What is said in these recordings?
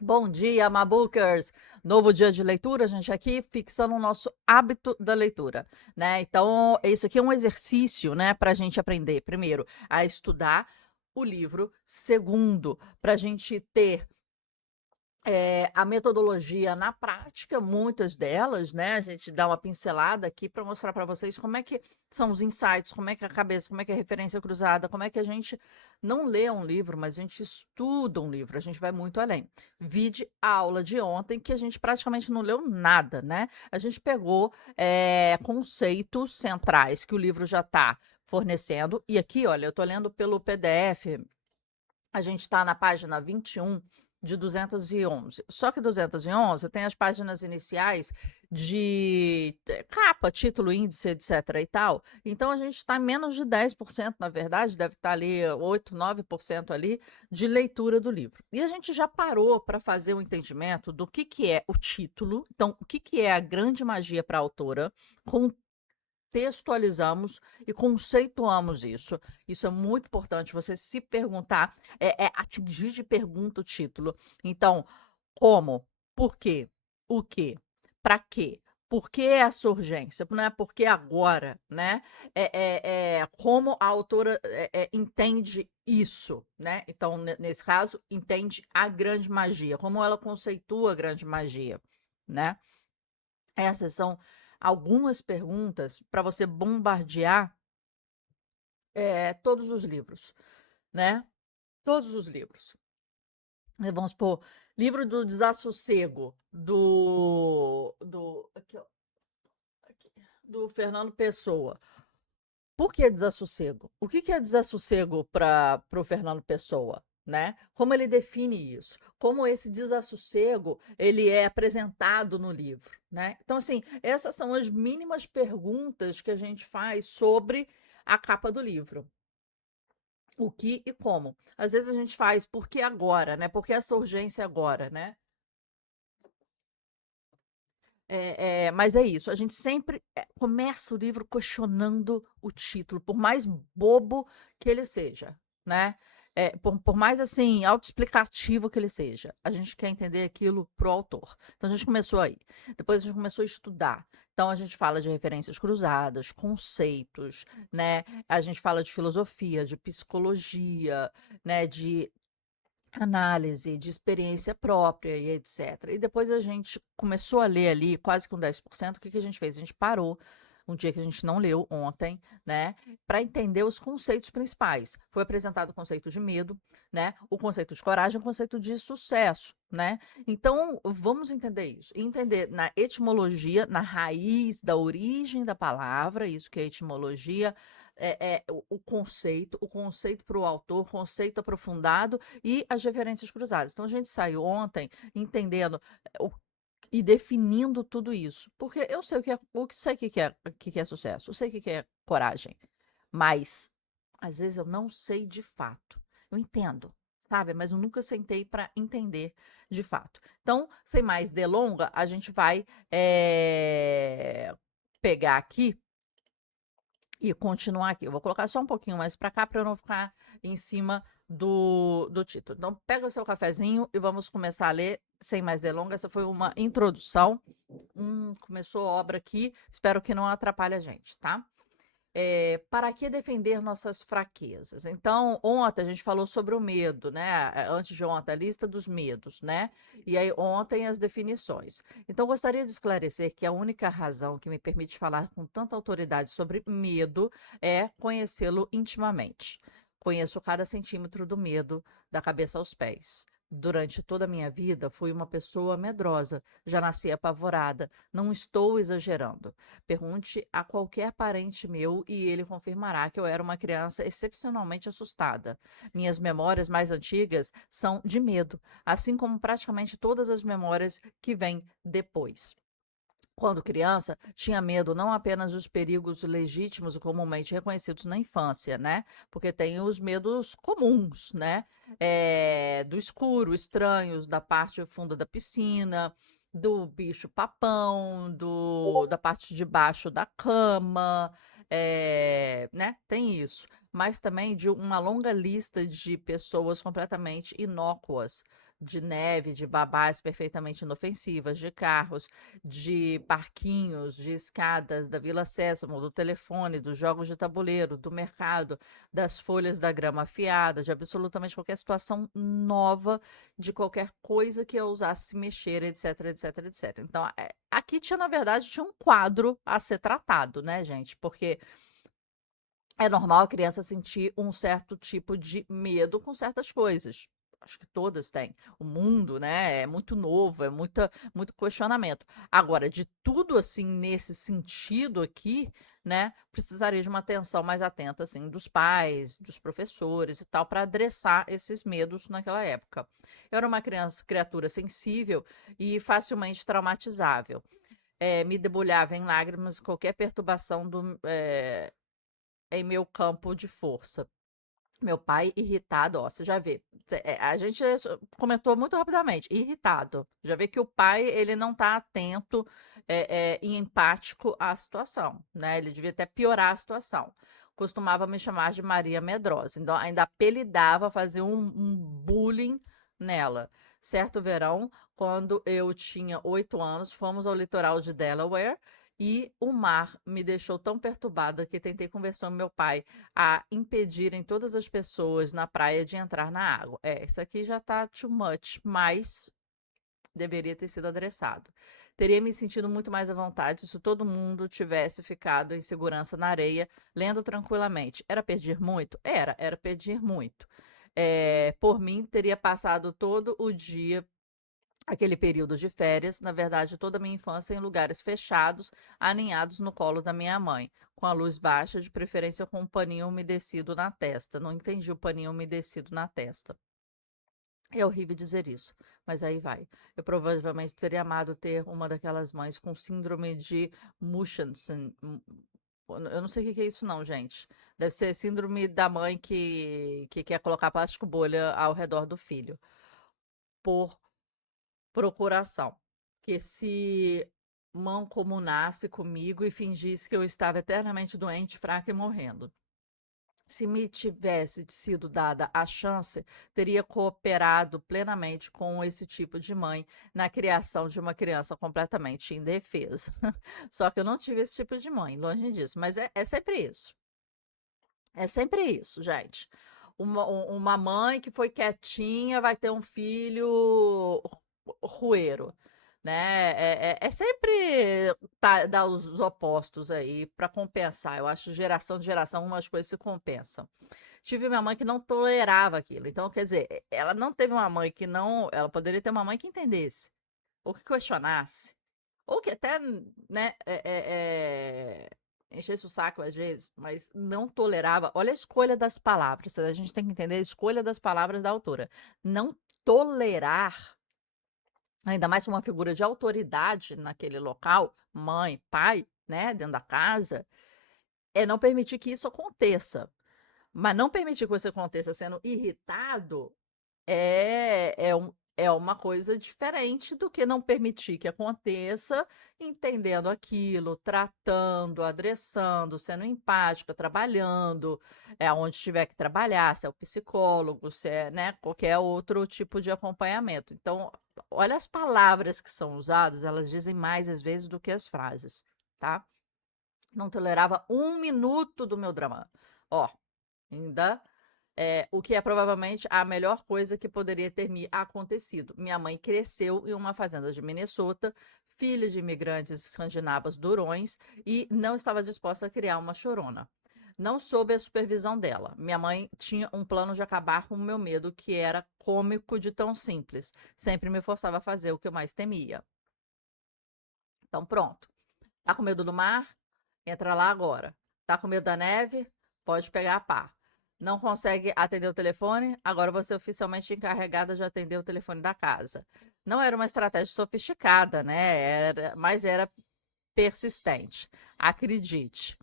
Bom dia, Mabookers! Novo dia de leitura, gente, aqui fixando o nosso hábito da leitura, né? Então, isso aqui é um exercício, né, para a gente aprender, primeiro, a estudar o livro, segundo, para a gente ter a metodologia na prática, muitas delas, né? A gente dá uma pincelada aqui para mostrar para vocês como é que são os insights, como é que é a cabeça, como é que é a referência cruzada, como é que a gente não lê um livro, mas a gente estuda um livro, a gente vai muito além. Vide a aula de ontem, que a gente praticamente não leu nada, né? A gente pegou conceitos centrais que o livro já está fornecendo, e aqui, olha, eu estou lendo pelo PDF, a gente está na página 21 de 211. Só que 211 tem as páginas iniciais de capa, título, índice, etc. e tal. Então a gente está em menos de 10%, na verdade, deve estar ali 8, 9% ali de leitura do livro. E a gente já parou para fazer o entendimento do que é o título, então o que é a grande magia para a autora, com textualizamos e conceituamos isso. Isso é muito importante, você se perguntar, atingir de pergunta o título. Então, como? Por quê? O quê? Para quê? Por que essa urgência? Não é porque agora, né? Como a autora entende isso, né? Então, nesse caso, entende a grande magia, como ela conceitua a grande magia, né? Essas são algumas perguntas para você bombardear todos os livros, né? Todos os livros. Vamos supor, livro do Desassossego, do Fernando Pessoa. Por que desassossego? O que é desassossego para o Fernando Pessoa? Né? Como ele define isso? Como esse desassossego ele é apresentado no livro, né? Então, assim, essas são as mínimas perguntas que a gente faz sobre a capa do livro. O que e como. Às vezes a gente faz, por que agora, né? Por que essa urgência agora, né? Mas é isso, a gente sempre começa o livro questionando o título, por mais bobo que ele seja, né? Por mais assim, autoexplicativo que ele seja, a gente quer entender aquilo pro autor. Então a gente começou aí. Depois a gente começou a estudar. Então a gente fala de referências cruzadas, conceitos, né? A gente fala de filosofia, de psicologia, né? De análise, de experiência própria e etc. E depois a gente começou a ler ali, quase com 10%. O que que a gente fez? A gente parou um dia que a gente não leu ontem, né, para entender os conceitos principais. Foi apresentado o conceito de medo, né, o conceito de coragem, o conceito de sucesso, né? Então, vamos entender isso. E entender na etimologia, na raiz da origem da palavra, isso que é etimologia, o conceito para o autor, conceito aprofundado e as referências cruzadas. Então, a gente saiu ontem entendendo e definindo tudo isso. Porque eu sei o que é sucesso, eu sei o que é coragem, mas às vezes eu não sei de fato. Eu entendo, sabe? Mas eu nunca sentei para entender de fato. Então, sem mais delonga, a gente vai pegar aqui e continuar aqui. Eu vou colocar só um pouquinho mais para cá para eu não ficar em cima do título. Então, pega o seu cafezinho e vamos começar a ler sem mais delongas. Essa foi uma introdução. Começou a obra aqui. Espero que não atrapalhe a gente, tá? Para que defender nossas fraquezas? Então, ontem a gente falou sobre o medo, né? Antes de ontem, a lista dos medos, né? E aí, ontem, as definições. Então, gostaria de esclarecer que a única razão que me permite falar com tanta autoridade sobre medo é conhecê-lo intimamente. Conheço cada centímetro do medo, da cabeça aos pés. Durante toda a minha vida, fui uma pessoa medrosa, já nasci apavorada. Não estou exagerando. Pergunte a qualquer parente meu e ele confirmará que eu era uma criança excepcionalmente assustada. Minhas memórias mais antigas são de medo, assim como praticamente todas as memórias que vêm depois. Quando criança, tinha medo não apenas dos perigos legítimos e comumente reconhecidos na infância, né? Porque tem os medos comuns, né? Do escuro, estranhos, da parte funda da piscina, do bicho-papão, da parte de baixo da cama, né? Tem isso. Mas também de uma longa lista de pessoas completamente inócuas, de neve, de babás perfeitamente inofensivas, de carros, de barquinhos, de escadas, da Vila Sésamo, do telefone, dos jogos de tabuleiro, do mercado, das folhas da grama afiada, de absolutamente qualquer situação nova, de qualquer coisa que eu usasse se mexer, etc, etc, etc. Então, aqui tinha, na verdade, tinha um quadro a ser tratado, né, gente? Porque é normal a criança sentir um certo tipo de medo com certas coisas. Acho que todas têm. O mundo, né, é muito novo, é muito questionamento. Agora, de tudo assim nesse sentido aqui, né, precisaria de uma atenção mais atenta assim dos pais, dos professores e tal para adressar esses medos naquela época. Eu era uma criatura sensível e facilmente traumatizável. Me debulhava em lágrimas qualquer perturbação em meu campo de força. Meu pai irritado, ó, você já vê. A gente comentou muito rapidamente, irritado. Já vê que o pai, ele não tá atento e empático à situação, né? Ele devia até piorar a situação. Costumava me chamar de Maria Medrosa. Então, ainda apelidava, fazia um bullying nela. Certo verão, quando eu tinha 8 anos, fomos ao litoral de Delaware e o mar me deixou tão perturbada que tentei convencer o meu pai a impedirem todas as pessoas na praia de entrar na água. Isso aqui já tá too much, mas deveria ter sido adressado. Teria me sentido muito mais à vontade se todo mundo tivesse ficado em segurança na areia, lendo tranquilamente. Era pedir muito? Era pedir muito. Por mim, teria passado todo o dia aquele período de férias, na verdade, toda a minha infância em lugares fechados, aninhados no colo da minha mãe, com a luz baixa, de preferência com um paninho umedecido na testa. Não entendi o paninho umedecido na testa. É horrível dizer isso, mas aí vai. Eu provavelmente teria amado ter uma daquelas mães com síndrome de Munchausen. Eu não sei o que é isso não, gente. Deve ser síndrome da mãe que quer colocar plástico bolha ao redor do filho. Por procuração, que se mancomunasse comigo e fingisse que eu estava eternamente doente, fraca e morrendo. Se me tivesse sido dada a chance, teria cooperado plenamente com esse tipo de mãe na criação de uma criança completamente indefesa. Só que eu não tive esse tipo de mãe, longe disso. Mas é sempre isso. É sempre isso, gente. Uma mãe que foi quietinha vai ter um filho rueiro, né? É sempre dar os opostos aí para compensar. Eu acho que geração de geração umas coisas se compensam. Tive minha mãe que não tolerava aquilo. Então, quer dizer, ela não teve uma mãe que não. Ela poderia ter uma mãe que entendesse, ou que questionasse, ou que até, né, enchesse o saco às vezes, mas não tolerava. Olha a escolha das palavras. A gente tem que entender a escolha das palavras da autora. Não tolerar, ainda mais uma figura de autoridade naquele local, mãe, pai, né, dentro da casa, é não permitir que isso aconteça. Mas não permitir que você aconteça sendo irritado é uma coisa diferente do que não permitir que aconteça, entendendo aquilo, tratando, adressando, sendo empática, trabalhando, onde tiver que trabalhar, se é o psicólogo, se é, né, qualquer outro tipo de acompanhamento. Então, olha as palavras que são usadas, elas dizem mais às vezes do que as frases, tá? Não tolerava um minuto do meu drama. Ó, ainda o que é provavelmente a melhor coisa que poderia ter me acontecido. Minha mãe cresceu em uma fazenda de Minnesota, filha de imigrantes escandinavos durões, e não estava disposta a criar uma chorona. Não sob a supervisão dela. Minha mãe tinha um plano de acabar com o meu medo, que era cômico de tão simples. Sempre me forçava a fazer o que eu mais temia. Então, pronto. Tá com medo do mar? Entra lá agora. Tá com medo da neve? Pode pegar a pá. Não consegue atender o telefone? Agora você é oficialmente encarregada de atender o telefone da casa. Não era uma estratégia sofisticada, né? Mas era persistente. Acredite.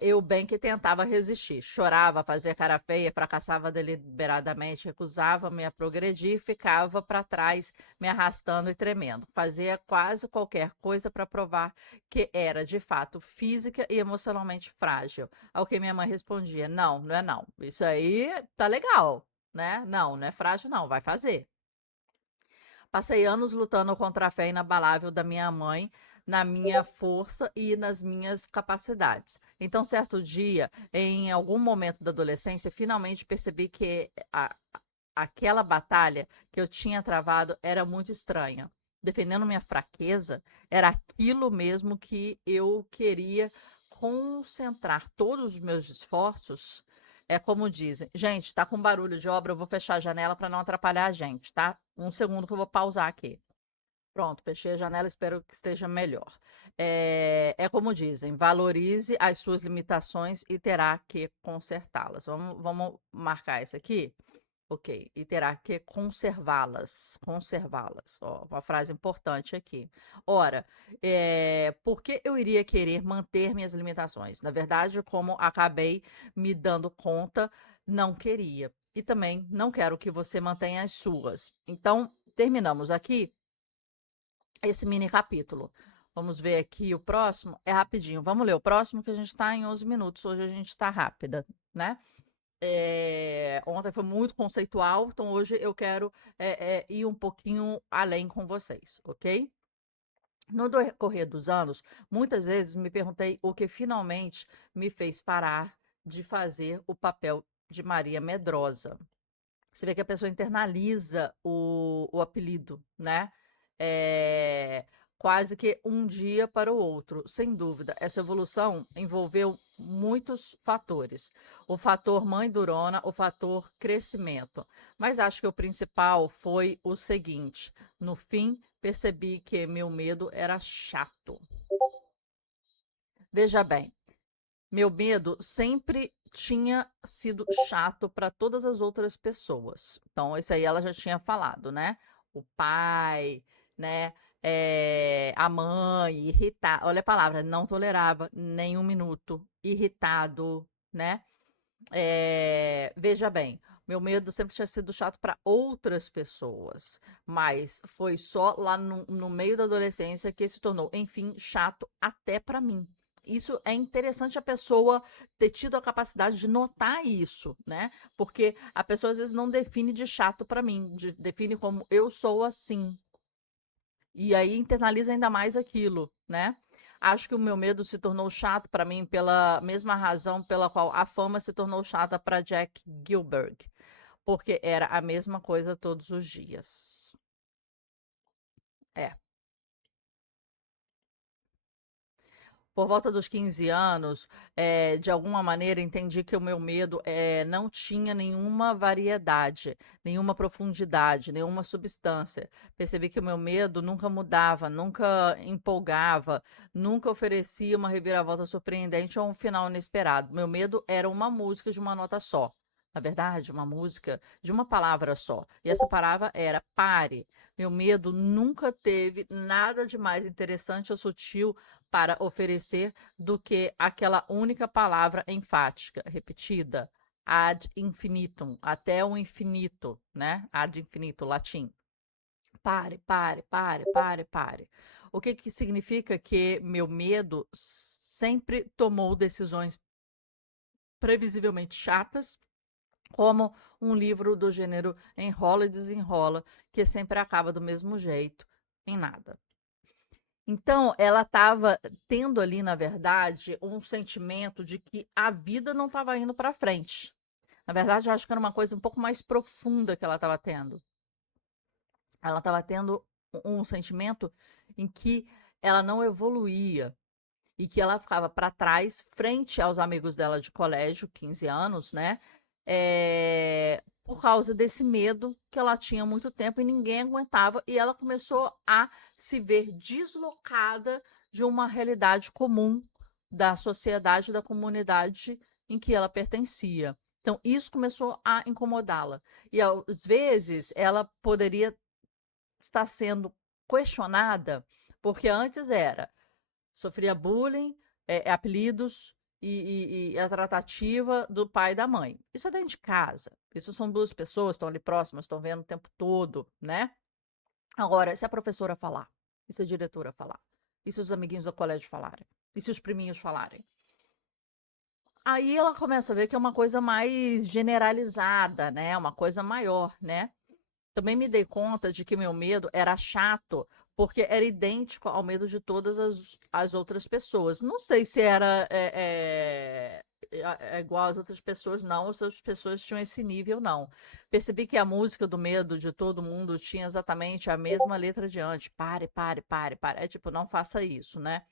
Eu bem que tentava resistir. Chorava, fazia cara feia, fracassava deliberadamente, recusava-me a progredir e ficava para trás, me arrastando e tremendo. Fazia quase qualquer coisa para provar que era, de fato, física e emocionalmente frágil. Ao que minha mãe respondia: não, não é não. Isso aí tá legal. né? Não, não é frágil, não, vai fazer. Passei anos lutando contra a fé inabalável da minha mãe, na minha força e nas minhas capacidades. Então, certo dia, em algum momento da adolescência, finalmente percebi que aquela batalha que eu tinha travado era muito estranha. Defendendo minha fraqueza, era aquilo mesmo que eu queria concentrar todos os meus esforços. É como dizem, gente, tá com barulho de obra, eu vou fechar a janela para não atrapalhar a gente, tá? Um segundo que eu vou pausar aqui. Pronto, fechei a janela, espero que esteja melhor. É como dizem, valorize as suas limitações e terá que consertá-las. Vamos marcar isso aqui? Ok, e terá que conservá-las, conservá-las. Ó, uma frase importante aqui. Ora, por que eu iria querer manter minhas limitações? Na verdade, como acabei me dando conta, não queria. E também não quero que você mantenha as suas. Então, terminamos aqui esse mini capítulo. Vamos ver aqui o próximo. É rapidinho. Vamos ler o próximo, que a gente está em 11 minutos. Hoje a gente está rápida, né? Ontem foi muito conceitual, então hoje eu quero ir um pouquinho além com vocês, ok? No decorrer dos anos, muitas vezes me perguntei o que finalmente me fez parar de fazer o papel de Maria Medrosa. Você vê que a pessoa internaliza o apelido, né? É, quase que um dia para o outro. Sem dúvida, essa evolução envolveu muitos fatores. O fator mãe durona, o fator crescimento. Mas acho que o principal foi o seguinte: no fim, percebi que meu medo era chato. Veja bem, meu medo sempre tinha sido chato para todas as outras pessoas. Então, isso aí ela já tinha falado, né? O pai, né? A mãe, irritar. Olha a palavra, não tolerava nem um minuto. Irritado, né? Veja bem, meu medo sempre tinha sido chato para outras pessoas, mas foi só lá no meio da adolescência que se tornou, enfim, chato até para mim. Isso é interessante a pessoa ter tido a capacidade de notar isso, né? Porque a pessoa às vezes não define de chato para mim, define como eu sou assim. E aí internaliza ainda mais aquilo, né? Acho que o meu medo se tornou chato para mim pela mesma razão pela qual a fama se tornou chata para Jack Gilbert, porque era a mesma coisa todos os dias. É. Por volta dos 15 anos, de alguma maneira entendi que o meu medo não tinha nenhuma variedade, nenhuma profundidade, nenhuma substância. Percebi que o meu medo nunca mudava, nunca empolgava, nunca oferecia uma reviravolta surpreendente ou um final inesperado. Meu medo era uma música de uma nota só. Na verdade, uma música de uma palavra só. E essa palavra era pare. Meu medo nunca teve nada de mais interessante ou sutil para oferecer do que aquela única palavra enfática, repetida, ad infinitum, até o infinito, né? Ad infinito, latim. Pare, pare, pare, pare, pare. O que que significa que meu medo sempre tomou decisões previsivelmente chatas, como um livro do gênero enrola e desenrola, que sempre acaba do mesmo jeito, em nada. Então, ela estava tendo ali, na verdade, um sentimento de que a vida não estava indo para frente. Na verdade, eu acho que era uma coisa um pouco mais profunda que ela estava tendo. Ela estava tendo um sentimento em que ela não evoluía e que ela ficava para trás, frente aos amigos dela de colégio, 15 anos, né? Por causa desse medo que ela tinha há muito tempo e ninguém aguentava, e ela começou a se ver deslocada de uma realidade comum da sociedade, da comunidade em que ela pertencia. Então, isso começou a incomodá-la. E às vezes ela poderia estar sendo questionada, porque antes era sofria bullying, apelidos e a tratativa do pai e da mãe. Isso é dentro de casa. Isso são duas pessoas, estão ali próximas, estão vendo o tempo todo, né? Agora, se a professora falar, e se a diretora falar, e se os amiguinhos do colégio falarem, e se os priminhos falarem, Aí ela começa a ver que é uma coisa mais generalizada, né? Uma coisa maior, né? Também me dei conta de que meu medo era chato, porque era idêntico ao medo de todas as outras pessoas. Não sei se era igual às outras pessoas, não. As outras pessoas tinham esse nível, não. Percebi que a música do medo de todo mundo tinha exatamente a mesma letra de antes. Pare, pare, pare, pare. É tipo, não faça isso, né?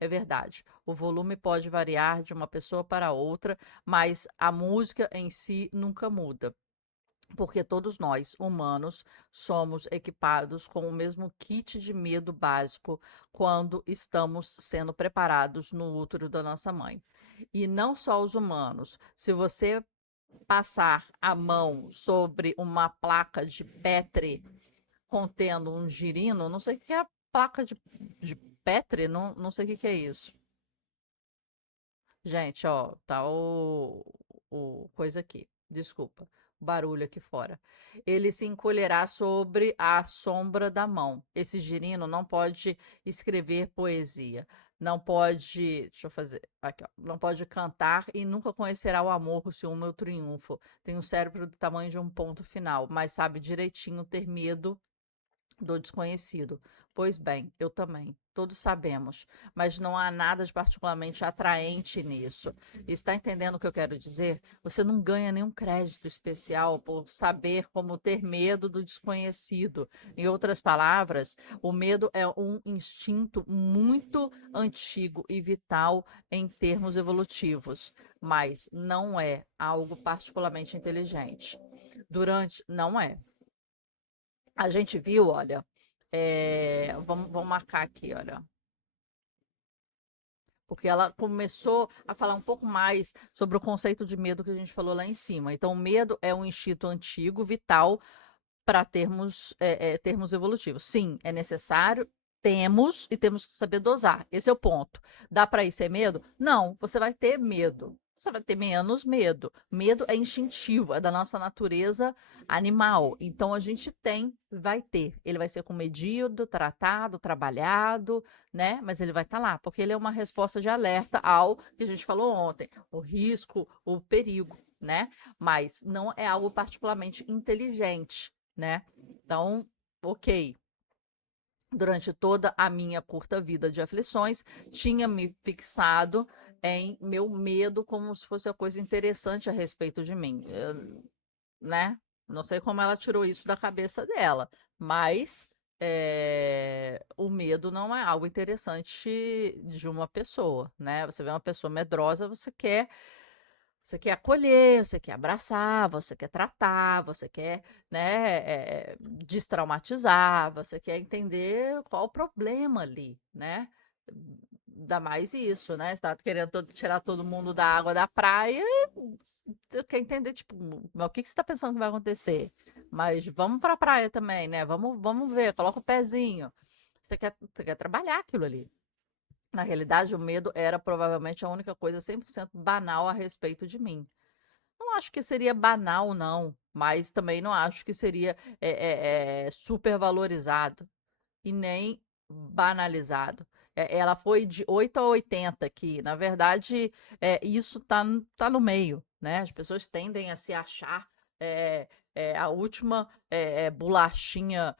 É verdade. O volume pode variar de uma pessoa para outra, mas a música em si nunca muda. Porque todos nós, humanos, somos equipados com o mesmo kit de medo básico quando estamos sendo preparados no útero da nossa mãe. E não só os humanos. Se você passar a mão sobre uma placa de Petri contendo um girino, não sei o que é a placa de Petri, não sei o que é isso. Gente, ó, tá o coisa aqui. Desculpa, o barulho aqui fora. Ele se encolherá sobre a sombra da mão. Esse girino não pode escrever poesia. Não pode, deixa eu fazer aqui, ó. Não pode cantar e nunca conhecerá o amor, o ciúme ou o triunfo. Tem um cérebro do tamanho de um ponto final, mas sabe direitinho ter medo do desconhecido. Pois bem, eu também. Todos sabemos, mas não há nada de particularmente atraente nisso. Está entendendo o que eu quero dizer? Você não ganha nenhum crédito especial por saber como ter medo do desconhecido. Em outras palavras, o medo é um instinto muito antigo e vital em termos evolutivos, mas não é algo particularmente inteligente. Não é. A gente viu, olha, vamos marcar aqui, olha. Porque ela começou a falar um pouco mais sobre o conceito de medo que a gente falou lá em cima. Então, o medo é um instinto antigo, vital, para termos evolutivos. Sim, é necessário, temos e temos que saber dosar. Esse é o ponto. Dá para ir sem medo? Não, você vai ter medo. Você vai ter menos medo. Medo é instintivo, é da nossa natureza animal. Então a gente vai ter. Ele vai ser comedido, tratado, trabalhado, né? Mas ele vai estar lá, porque ele é uma resposta de alerta ao que a gente falou ontem, o risco, o perigo, né? Mas não é algo particularmente inteligente, né? Então, ok. Durante toda a minha curta vida de aflições, tinha me fixado em meu medo como se fosse uma coisa interessante a respeito de mim, né? Não sei como ela tirou isso da cabeça dela, mas o medo não é algo interessante de uma pessoa, né? Você vê uma pessoa medrosa, você quer acolher, você quer abraçar, você quer tratar, você quer, né, destraumatizar, você quer entender qual o problema ali, né? Ainda mais isso, né? Você tá querendo tirar todo mundo da água da praia, você quer entender, tipo, mas o que que você tá pensando que vai acontecer? Mas vamos pra praia também, né? Vamos ver, coloca o pezinho. Você quer trabalhar aquilo ali. Na realidade, o medo era provavelmente a única coisa 100% banal a respeito de mim. Não acho que seria banal, não, mas também não acho que seria super valorizado e nem banalizado. Ela foi de 8 a 80 aqui. Na verdade, isso tá no meio, né? As pessoas tendem a se achar a última bolachinha,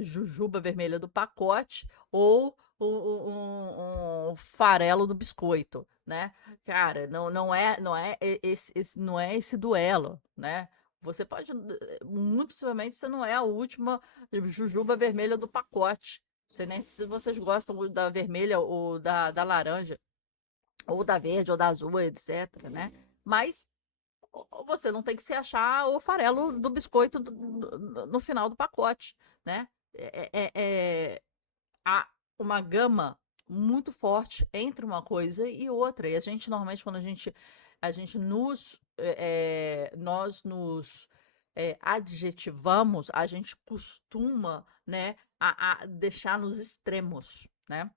jujuba vermelha do pacote ou um farelo do biscoito, né? Cara, não é esse duelo, né? Você pode, muito possivelmente, você não é a última jujuba vermelha do pacote. Não sei nem se vocês gostam da vermelha ou da laranja, ou da verde, ou da azul, etc, né? Mas você não tem que se achar o farelo do biscoito no final do pacote, né? Há uma gama muito forte entre uma coisa e outra. E a gente, normalmente, quando a gente nós nos adjetivamos, a gente costuma, né, a deixar nos extremos, né?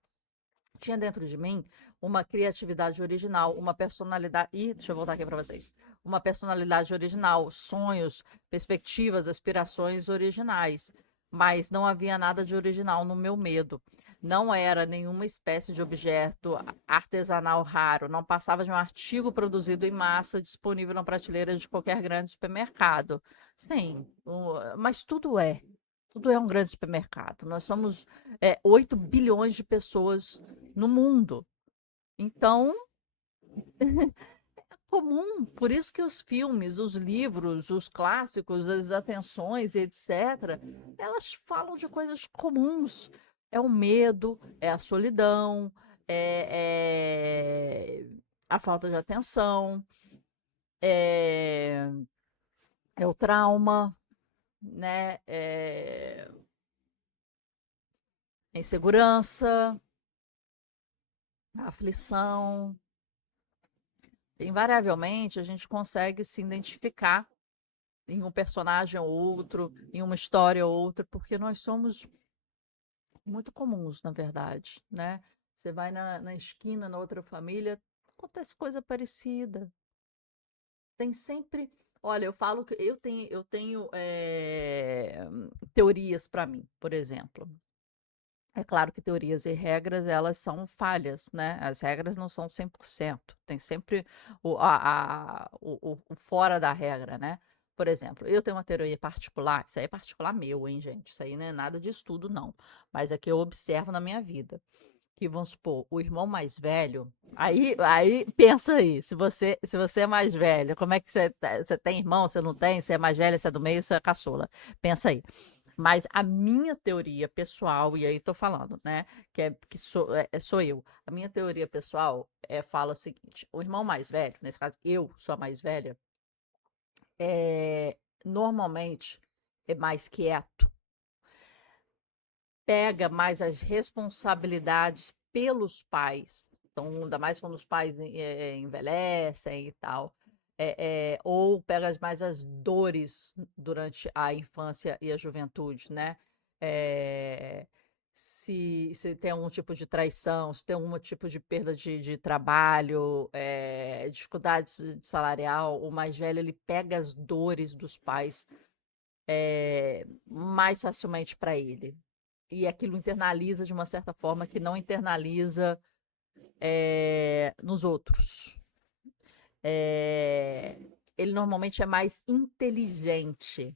Tinha dentro de mim uma criatividade original, uma personalidade. Ih, deixa eu voltar aqui para vocês. Uma personalidade original, sonhos, perspectivas, aspirações originais. Mas não havia nada de original no meu medo. não era nenhuma espécie de objeto artesanal raro, não passava de um artigo produzido em massa disponível na prateleira de qualquer grande supermercado. Sim, mas tudo é um grande supermercado. Nós somos 8 bilhões de pessoas no mundo. Então, comum. Por isso que os filmes, os livros, os clássicos, as atenções, etc., elas falam de coisas comuns. É o medo, é a solidão, é a falta de atenção, é, é o trauma, né? É a insegurança, a aflição. Invariavelmente, a gente consegue se identificar em um personagem ou outro, em uma história ou outra, porque nós somos muito comuns, na verdade, né? Você vai na esquina, na outra família, acontece coisa parecida. Tem sempre. Olha, eu falo que eu tenho teorias para mim, por exemplo. É claro que teorias e regras, elas são falhas, né? As regras não são 100%. Tem sempre o fora da regra, né? Por exemplo, eu tenho uma teoria particular, isso aí é particular meu, hein, gente? Isso aí não é nada de estudo, não. Mas é que eu observo na minha vida. Que vamos supor, o irmão mais velho. Aí pensa aí, se você é mais velho, como é que você tem irmão, você não tem, você é mais velho, você é do meio, você é caçula. Pensa aí. Mas a minha teoria pessoal, e aí tô falando, né, que sou eu. A minha teoria pessoal fala o seguinte: o irmão mais velho, nesse caso eu sou a mais velha, é, normalmente é mais quieto, pega mais as responsabilidades pelos pais. Então, ainda mais quando os pais envelhecem e tal. Ou pega mais as dores durante a infância e a juventude, né? É, se tem algum tipo de traição, se tem algum tipo de perda de trabalho, dificuldade salarial, o mais velho ele pega as dores dos pais mais facilmente para ele. E aquilo internaliza de uma certa forma que não internaliza nos outros. É, ele normalmente é mais inteligente,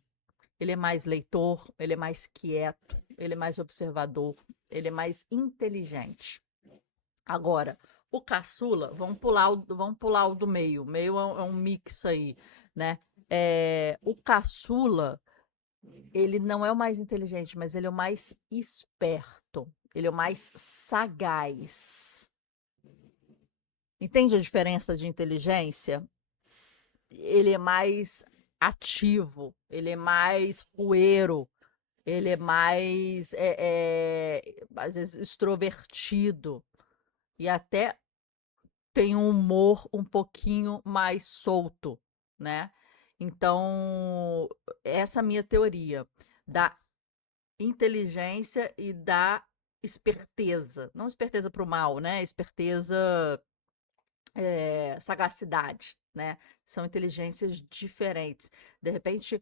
ele é mais leitor, ele é mais quieto, ele é mais observador, ele é mais inteligente. Agora, o caçula, vamos pular o do meio. O meio é um mix aí, né? O caçula, ele não é o mais inteligente, mas ele é o mais esperto. Ele é o mais sagaz. Entende a diferença de inteligência? Ele é mais ativo, ele é mais rueiro, ele é mais, às vezes, extrovertido e até tem um humor um pouquinho mais solto, né? Então, essa é a minha teoria da inteligência e da esperteza. Não esperteza para o mal, né? Esperteza, sagacidade, né? São inteligências diferentes. De repente,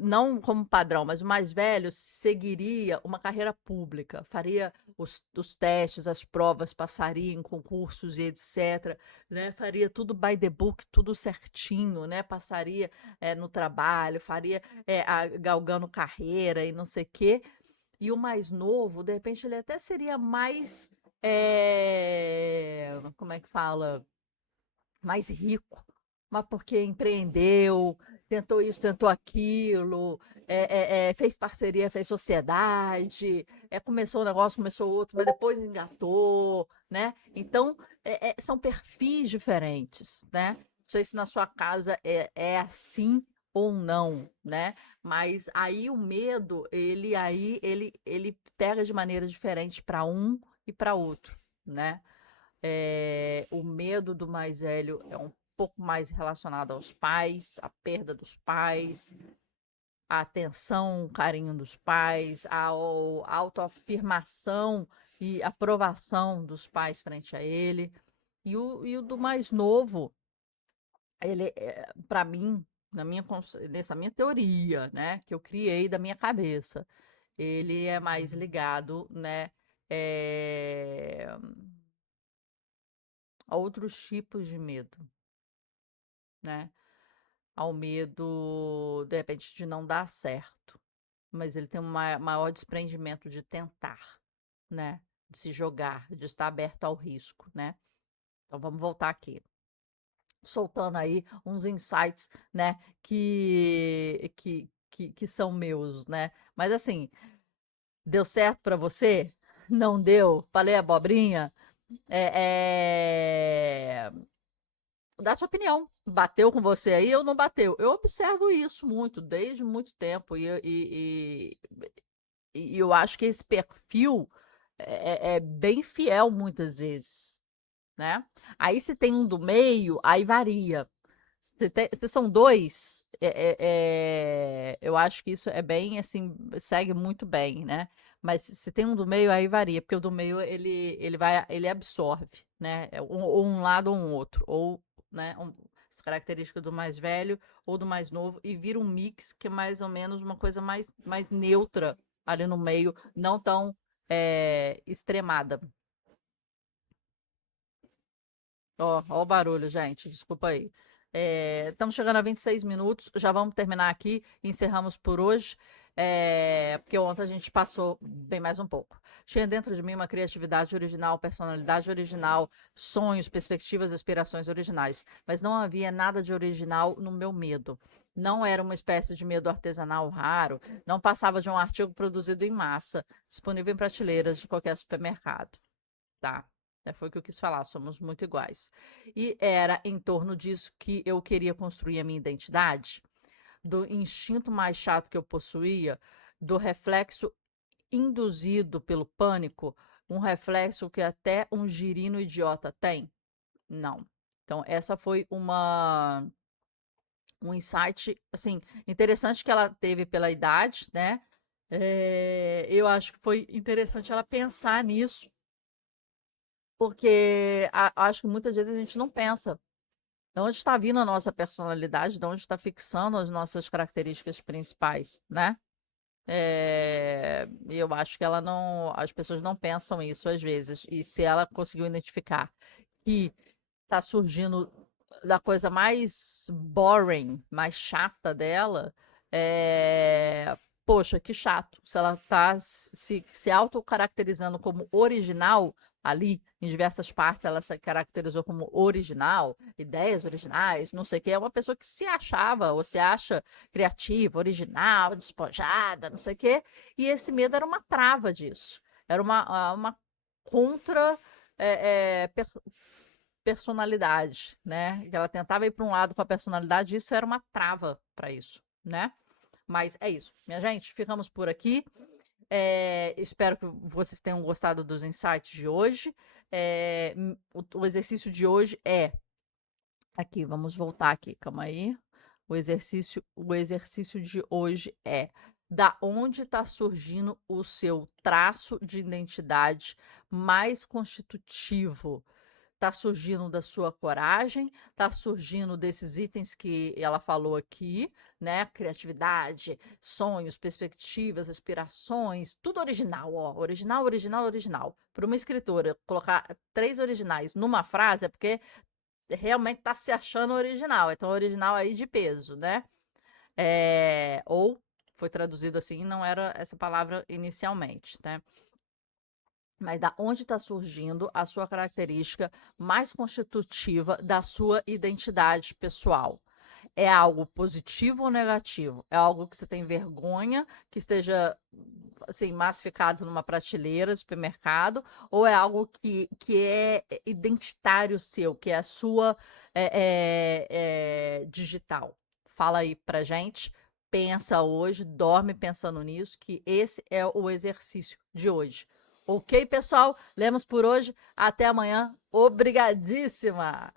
não como padrão, mas o mais velho seguiria uma carreira pública, faria os testes, as provas, passaria em concursos e etc, né? Faria tudo by the book, tudo certinho, né? Passaria no trabalho, faria galgando carreira e não sei o quê. E o mais novo, de repente, ele até seria mais, como é que fala? Mais rico, mas porque empreendeu, tentou isso, tentou aquilo, fez parceria, fez sociedade, começou um negócio, começou outro, mas depois engatou, né? Então, são perfis diferentes, né? Não sei se na sua casa é assim ou não, né? Mas aí o medo, ele pega de maneira diferente para um e para outro, né? O medo do mais velho é um pouco mais relacionado aos pais, à perda dos pais, à atenção, carinho dos pais, à autoafirmação e aprovação dos pais frente a ele. E o do mais novo, ele, para mim, nessa minha teoria, né, que eu criei da minha cabeça, ele é mais ligado, né, a outros tipos de medo, né? Ao medo, de repente, de não dar certo, mas ele tem um maior desprendimento de tentar, né? De se jogar, de estar aberto ao risco, né? Então vamos voltar aqui. Soltando aí uns insights, né, que são meus, né? Mas assim, deu certo para você? Não deu? Falei abobrinha? É, Dá sua opinião. Bateu com você aí ou não bateu? Eu observo isso muito, desde muito tempo, e eu acho que esse perfil é bem fiel muitas vezes, né? Aí se tem um do meio, aí varia. Se são dois, eu acho que isso é bem, assim, segue muito bem, né? Mas se tem um do meio, aí varia, porque o do meio ele absorve, né? Ou um lado ou um outro, ou, né, as características do mais velho ou do mais novo, e vira um mix que é mais ou menos uma coisa mais neutra ali no meio, não tão extremada. Ó o barulho, gente, desculpa aí. Estamos chegando a 26 minutos, já vamos terminar aqui, encerramos por hoje, porque ontem a gente passou bem mais um pouco. Tinha dentro de mim uma criatividade original, personalidade original, sonhos, perspectivas, aspirações originais, mas não havia nada de original no meu medo. Não era uma espécie de medo artesanal raro, não passava de um artigo produzido em massa, disponível em prateleiras de qualquer supermercado. Tá. Foi o que eu quis falar, somos muito iguais. E era em torno disso que eu queria construir a minha identidade, do instinto mais chato que eu possuía, do reflexo induzido pelo pânico, um reflexo que até um girino idiota tem? Não. Então, essa foi um insight, assim, interessante que ela teve pela idade, né? Eu acho que foi interessante ela pensar nisso, porque acho que muitas vezes a gente não pensa de onde está vindo a nossa personalidade, de onde está fixando as nossas características principais, né? E eu acho que ela não, as pessoas não pensam isso às vezes. E se ela conseguiu identificar que está surgindo da coisa mais boring, mais chata dela, poxa, que chato. Se ela está se auto-caracterizando como original ali, em diversas partes, ela se caracterizou como original, ideias originais, não sei o que, é uma pessoa que se achava ou se acha criativa, original, despojada, não sei o quê, e esse medo era uma trava disso. Era uma contra personalidade, né? Que ela tentava ir para um lado com a personalidade, e isso era uma trava para isso, né? Mas é isso, minha gente. Ficamos por aqui. Espero que vocês tenham gostado dos insights de hoje. O exercício de hoje é aqui. Vamos voltar aqui. Calma aí. O exercício de hoje é: da onde está surgindo o seu traço de identidade mais constitutivo? Tá surgindo da sua coragem, tá surgindo desses itens que ela falou aqui, né? Criatividade, sonhos, perspectivas, aspirações, tudo original, ó. Original, original, original. Para uma escritora colocar 3 originais numa frase é porque realmente tá se achando original. Então, original aí de peso, né? Ou foi traduzido assim, não era essa palavra inicialmente, né? Mas da onde está surgindo a sua característica mais constitutiva da sua identidade pessoal? É algo positivo ou negativo? É algo que você tem vergonha, que esteja assim, massificado numa prateleira, supermercado, ou é algo que é identitário seu, que é a sua digital? Fala aí pra gente. Pensa hoje, dorme pensando nisso, que esse é o exercício de hoje. Ok, pessoal? Lemos por hoje. Até amanhã. Obrigadíssima!